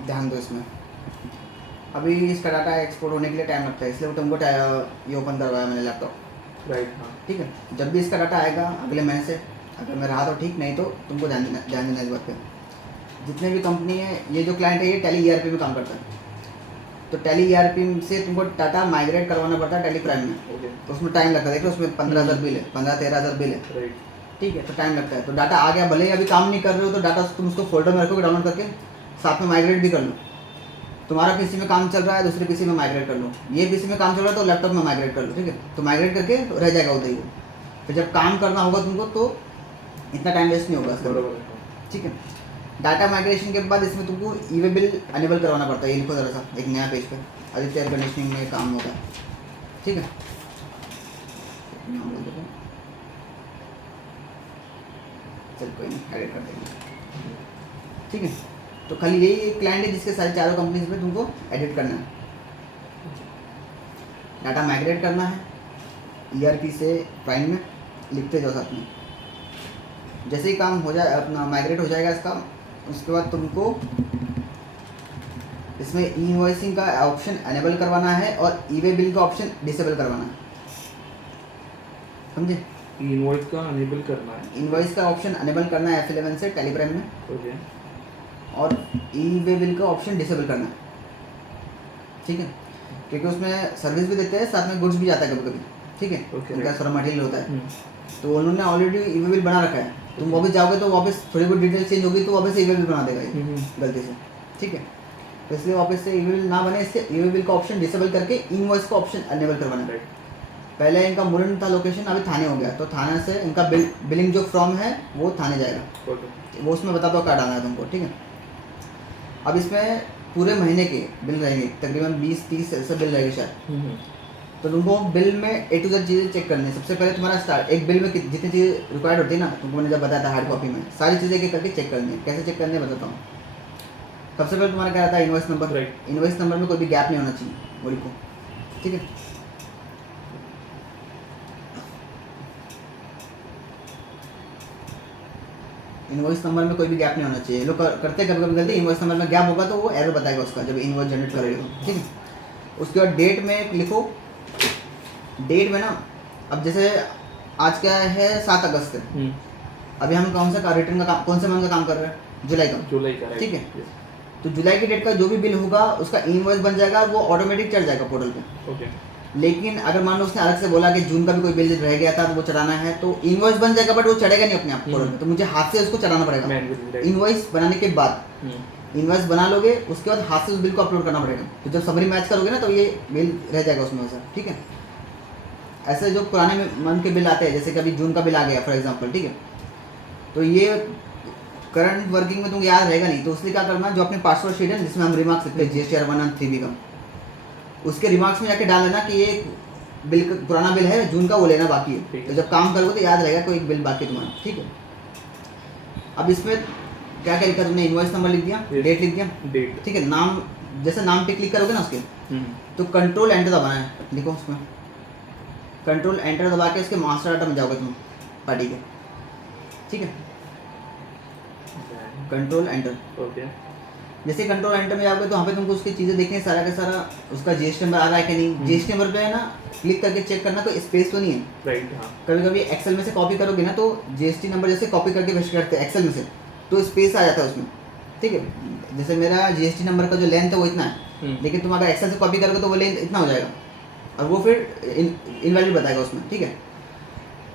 अब ध्यान दो इसमें, अभी इसका डाटा एक्सपोर्ट होने के लिए टाइम लगता है, इसलिए तुमको ये ओपन करवाया मैंने लैपटॉप। राइट, हाँ ठीक है, जब भी इसका डाटा आएगा अगले महीने से, अगर मैं रहा तो ठीक, नहीं तो तुमको ध्यान देना इस बात पे। जितने भी कंपनी है, ये जो क्लाइंट है ये टैली ईआरपी में काम करता है, तो टैली ईआरपी से तुमको डाटा माइग्रेट करवाना पड़ता है टैली प्राइम में। ओके तो उसमें टाइम लगता है, देखो उसमें 15,000 बिल है, 15-13,000 बिल है। राइट। ठीक है, तो टाइम लगता है। तो डाटा आ गया, भले ही अभी काम नहीं कर रहे हो तो डाटा तुम उसको फोल्डर में रखोगे, डाउनलोड करके साथ में माइग्रेट भी कर लो। तुम्हारा पीसी में काम चल रहा है, दूसरे पीसी में माइग्रेट कर लो, ये पीसी में काम चल रहा है तो लैपटॉप में माइग्रेट कर लो। ठीक है, तो माइग्रेट करके रह जाएगा उधर ही वो। फिर जब काम करना होगा तुमको तो इतना टाइम वेस्ट नहीं होगा इसका। बराबर है। ठीक है, डाटा माइग्रेशन के बाद इसमें तुमको ई वे बिल अनेबल करवाना पड़ता है। ये लिखो जरा सा एक नया पेज पे, आदित्य एयर कंडीशनिंग में काम होता है। ठीक है, नाम बोल देते हैं। चल कोई नहीं, एडिट कर देंगे। ठीक है, तो खाली यही क्लाइंट है जिसके सारे चारों कंपनीज में तुमको एडिट करना है, डाटा माइग्रेट करना है ईआरपी से प्राइम में, लिखते जाओ साथ में। जैसे ही काम हो जाए, अपना माइग्रेट हो जाएगा इसका, उसके बाद तुमको इसमें ई इनवॉइसिंग का ऑप्शन अनेबल करवाना है और ई वे बिल का ऑप्शन डिसेबल करवाना है। समझे? इनवॉइस का अनेबल करना है, इनवॉइस का ऑप्शन अनेबल करना है F11 से टैली प्राइम में, ओके और ई वे बिल का ऑप्शन डिसेबल करना है। ठीक है, क्योंकि उसमें सर्विस भी देते हैं, साथ में गुड्स भी जाता है कभी कभी। ठीक है, Okay, उनका right. सारा मटेरियल होता है, तो उन्होंने ऑलरेडी ई वे बिल बना रखा है। तुम वापस जाओगे तो वापस थोड़ी बहुत डिटेल चेंज होगी तो वापस ई वे बिल बना देगा ये गलती से। ठीक है, तो इसलिए वापस से ई वे बिल ना बने, इससे ई वे बिल का ऑप्शन डिसेबल करके इनवॉइस का ऑप्शन अनेबल करवाना है। पहले इनका मुरन था लोकेशन, अभी थाने हो गया, तो थाने से इनका बिलिंग जो फ्रॉम है वो थाने जाएगा। वो उसमें बता दो क्या डालना है तुमको। ठीक है, अब इसमें पूरे महीने के बिल रहेंगे, तकरीबन 20-30 ऐसे बिल रहेंगे शायद। तो तुमको बिल में A to Z चीज़ें चेक करनी है। सबसे पहले तुम्हारा स्टार्ट, एक बिल में जितनी चीज़ें रिक्वायर्ड होती है ना, तुमको मैंने जब बताया था हार्ड कॉपी में, सारी चीज़ें एक एक करके चेक करनी है। कैसे चेक करनी है बताता हूँ। सबसे पहले तुम्हारा क्या रहता है, invoice number. Right. Invoice number में कोई भी गैप नहीं होना चाहिए, वो लिखो। ठीक है, इनवॉइस नंबर में कोई भी गैप नहीं होना चाहिए। लोग करते कभी कभी गलती, इनवॉइस नंबर में गैप होगा तो वो एरर बताएगा उसका, जब इनवॉइस जनरेट करेगा। ठीक है, उसके बाद डेट में लिखो। डेट में ना, अब जैसे आज क्या है, 7 अगस्त है। अभी हम कौन सा रिटर्न का काम, कौन से मंथ का काम कर रहे हैं, जुलाई का। जुलाई का, ठीक है, तो जुलाई की डेट का जो भी बिल होगा उसका इनवॉइस बन जाएगा, वो ऑटोमेटिक चढ़ जाएगा पोर्टल पे। ओके लेकिन अगर मान लो उसने अलग से बोला कि जून का भी कोई बिल रह गया था तो वो चढ़ाना है, तो इनवॉइस बन जाएगा बट वो चढ़ेगा नहीं अपने आप पोर्टल पे, तो मुझे हाथ से उसको चढ़ाना पड़ेगा। इनवॉइस बनाने के बाद, इनवॉइस बना लोगे उसके बाद हाथ से उस बिल को अपलोड करना पड़ेगा। तो जब समरी मैच करोगे ना तो ये बिल रह जाएगा उसमें वैसा। ठीक है, ऐसे जो पुराने मंथ के बिल आते हैं, जैसे कि अभी जून का बिल आ गया फॉर एग्जांपल, ठीक है, तो ये करंट वर्किंग में तुमको याद रहेगा नहीं, तो उसलिए क्या करना, जो अपने पासवर्ड शीट है जिसमें हम रिमार्क्स लिखते हैं GSTR 1 और 3B का, उसके रिमार्क्स में जाके डाल देना कि ये बिल पुराना बिल है जून का, वो लेना बाकी है। तो जब काम करोगे तो याद रहेगा कोई बिल बाकी है तुम्हारा। ठीक है, अब इसमें क्या क्या लिखा तुमने, इनवॉइस नंबर लिख दिया, डेट लिख दिया, डेट। ठीक है, नाम, जैसे नाम पे क्लिक करोगे ना उसके, तो कंट्रोल एंटर दबाना है, लिखो उसमें कंट्रोल एंटर दबा के उसके मास्टर डाटा में जाओगे तुम पार्टी के। ठीक है, कंट्रोल एंटर। ओके, जैसे कंट्रोल एंटर में जाओगे तो वहाँ पे तुमको उसकी चीज़ें देखनी है, सारा का सारा उसका GST नंबर आ रहा है कि नहीं। GST नंबर पे है ना, क्लिक करके चेक करना कोई स्पेस तो नहीं है। राइट, हाँ। कभी कभी एक्सेल में से कॉपी करोगे ना तो GST नंबर जैसे कॉपी करके पेस्ट करते हैं एक्सेल में से, तो स्पेस आ जाता है उसमें। ठीक है, जैसे मेरा GST नंबर का जो लेंथ है वो इतना है, लेकिन तुम अगर एक्सेल से कॉपी करोगे तो वो लेंथ इतना हो जाएगा और वो फिर इनवैलिड बताएगा उसमें। ठीक है,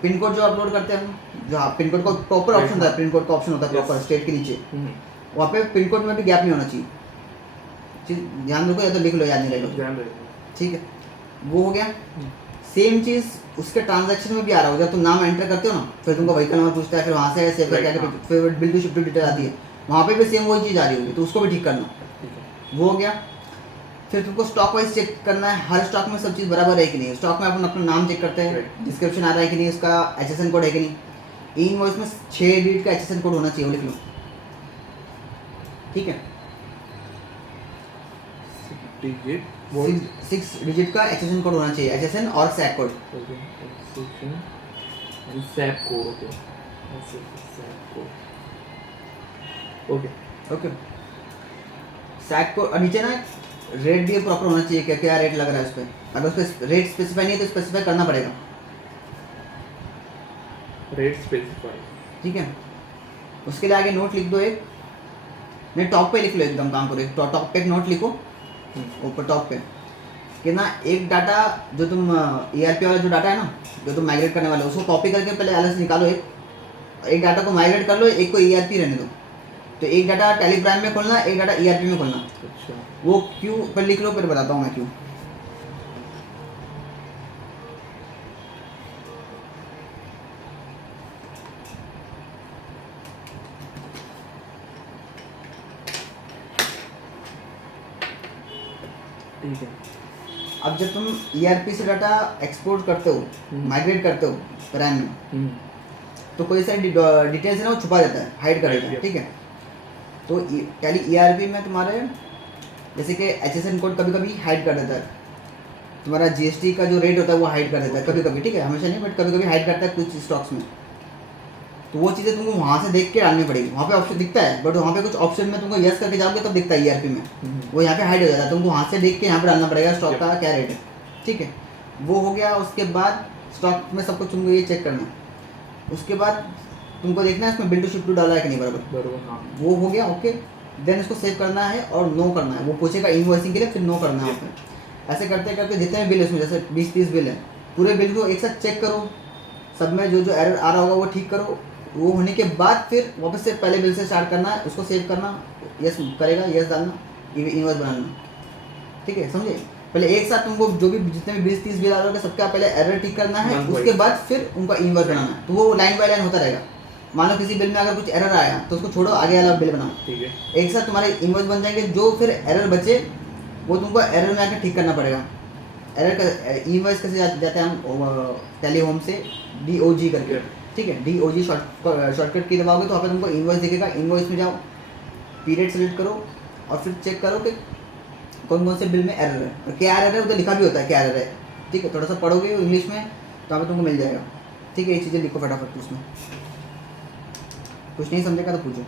पिन कोड जो अपलोड करते हैं हम, जो हाँ पिन कोड का प्रॉपर ऑप्शन होता है, पिन कोड का ऑप्शन होता है प्रॉपर स्टेट के नीचे, वहाँ पे पिन कोड में भी गैप नहीं होना चाहिए। चीज़ ध्यान रखो, या तो लिख लो, याद नहीं रहेगा। ठीक है, वो हो गया। सेम चीज़ उसके ट्रांजैक्शन में भी आ रहा हो, जब तुम नाम एंटर करते हो ना, फिर तुमको व्हीकल नंबर पूछता है, फिर वहाँ से सेव करके फिर बिल टू शिफ्ट डिटेल आती है, वहाँ पे भी सेम वही चीज़ आ रही होगी, तो उसको भी ठीक करना। वो हो गया। फिर तुमको स्टॉक वाइज चेक करना है, हर स्टॉक में सब चीज़ बराबर है कि नहीं। स्टॉक में अपन अपना नाम चेक करते हैं, डिस्क्रिप्शन आ रहा है कि नहीं, उसका HSN कोड है कि नहीं। इनवॉइस में 6 डिजिट का HSN कोड होना चाहिए, वो लिख लो। ठीक है, 6 डिजिट का HSN कोड होना चाहिए, HSN और SAC कोड। ओके, सैक को और नीचे ना रेट भी प्रॉपर होना चाहिए, क्या क्या रेट लग रहा है उस पर। अगर उस पर रेट स्पेसिफाई नहीं है तो स्पेसिफाई करना पड़ेगा, रेट स्पेसिफाई। ठीक है। उसके लिए आगे नोट लिख दो एक, नहीं टॉप पे लिख लो, एकदम काम करो, एक टॉप पे एक नोट लिखो ऊपर टॉप पे कि ना एक डाटा जो तुम ERP वाला जो डाटा है ना जो तुम माइग्रेट करने वाले हो उसको कॉपी करके पहले अलग से निकालो, एक डाटा को माइग्रेट कर लो, एक को ERP रहने दो। तो एक डाटा टैली प्राइम में खोलना, एक डाटा ERP में खोलना। अच्छा, वो क्यों पर लिख लो, फिर बताता हूँ मैं क्यों। ठीक है। अब जब तुम ERP से डाटा एक्सपोर्ट करते हो, माइग्रेट करते हो प्राइम में, तो कोई सारी डिटेल्स है ना वो छुपा देता है, हाइड कर देता है, ठीक है। तो टैली ERP में तुम्हारे जैसे कि HSN कोड कभी कभी हाइड कर देता है, तुम्हारा GST का जो रेट होता है वो हाइड कर देता है कभी कभी, ठीक है, हमेशा नहीं बट कभी कभी हाइड करता है कुछ स्टॉक्स में। तो वो चीज़ें तुमको वहाँ से देख के डालनी पड़ेगी, वहाँ पे ऑप्शन दिखता है बट वहाँ पे कुछ ऑप्शन में तुमको यस करके जाओगे तब दिखता है ERP में, वो यहाँ पे हाइड हो जाता है, तुमको वहाँ से देख के यहाँ पे डालना पड़ेगा स्टॉक का क्या रेट है, ठीक है। वो हो गया, उसके बाद स्टॉक में सब कुछ तुमको ये चेक करना है। उसके बाद तुमको देखना है इसमें बिल टू शिप टू डाला है कि नहीं बराबर, बराबर, हाँ। वो हो गया, ओके। देन उसको सेव करना है और नो करना है, वो पूछेगा इनवॉइसिंग के लिए, फिर नो करना है वहाँ पे। ऐसे करते करते जितने भी बिल है उसमें, जैसे 20-30 बिल है, पूरे बिल को एक साथ चेक करो, सब में जो जो एरर आ रहा होगा वो ठीक करो। वो होने के बाद फिर वापस से पहले बिल से स्टार्ट करना है, उसको सेव करना, यस करेगा, यस डालना, इनवॉइस बनाना, ठीक है, समझे। पहले एक साथ तुमको जो भी जितने भी 20-30 बिल आ रहे होंगे सबका पहले एरर ठीक करना है, उसके बाद फिर उनका इनवॉइस बनाना है। तो वो लाइन बाय लाइन होता रहेगा। मान लो किसी बिल में अगर कुछ एरर आया तो उसको छोड़ो, आगे वाला बिल बनाओ, ठीक है। एक साथ तुम्हारे इनवॉइस बन जाएंगे। जो फिर एरर बचे वो तुमको एरर में आकर ठीक करना पड़ेगा। एरर का इनवॉइस कैसे जाते हैं हम टैली होम से DOG करके, ठीक है, DOG शॉर्टकट की दबाओगे तो वहाँ पे तुमको इनवॉइस दिखेगा। इनवॉइस में जाओ, पीरियड सेलेक्ट करो और फिर चेक करो कि कौन कौन से बिल में एरर है और क्या एरर है, उधर लिखा भी होता है क्या एरर है, ठीक है। थोड़ा सा पढ़ोगे इंग्लिश में तो वहाँ पे तुमको मिल जाएगा, ठीक है। ये चीज़ें लिखो फटाफट, उसमें कुछ नहीं समझेगा तो पूछो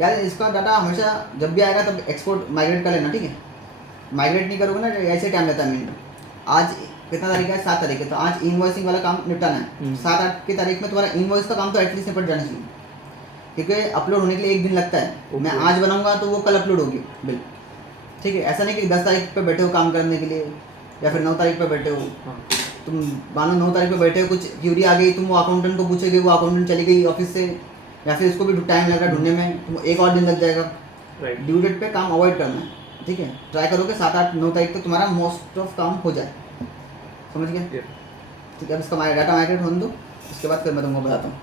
यार। इसका डाटा हमेशा जब भी आएगा तब एक्सपोर्ट माइग्रेट कर लेना, ठीक है। माइग्रेट नहीं करोगे ना ऐसे टाइम लेता है मिनट। आज कितना तारीख है, 7 तारीख है, तो आज इनवॉइसिंग वाला काम निपटाना है। 7-8 की तारीख में तुम्हारा इनवॉइस का काम तो एटलीस्ट निपट जाना चाहिए, क्योंकि अपलोड होने के लिए 1 दिन लगता है। मैं आज बनाऊंगा तो वो कल अपलोड होगी बिल, ठीक है। ऐसा नहीं कि 10 तारीख पे बैठे हो काम करने के लिए या फिर 9 तारीख पे बैठे हो। तुम मानो 9 तारीख पे बैठे हो, कुछ क्यूरी आ गई, तुम वो अकाउंटेंट को पूछोगे, वो अकाउंटेंट चली गई ऑफिस से, या फिर उसको भी टाइम लग रहा है ढूंढने में, तुम 1 और दिन लग जाएगा। ड्यू डेट पे काम अवॉइड करना है, ठीक है। ट्राई करोगे 7-8-9 तारीख तक तुम्हारा मोस्ट ऑफ काम हो जाए, समझ गए, ठीक है। अब इसका डाटा माइग्रेट होने दो, उसके बाद फिर मैं तुमको बताता हूँ।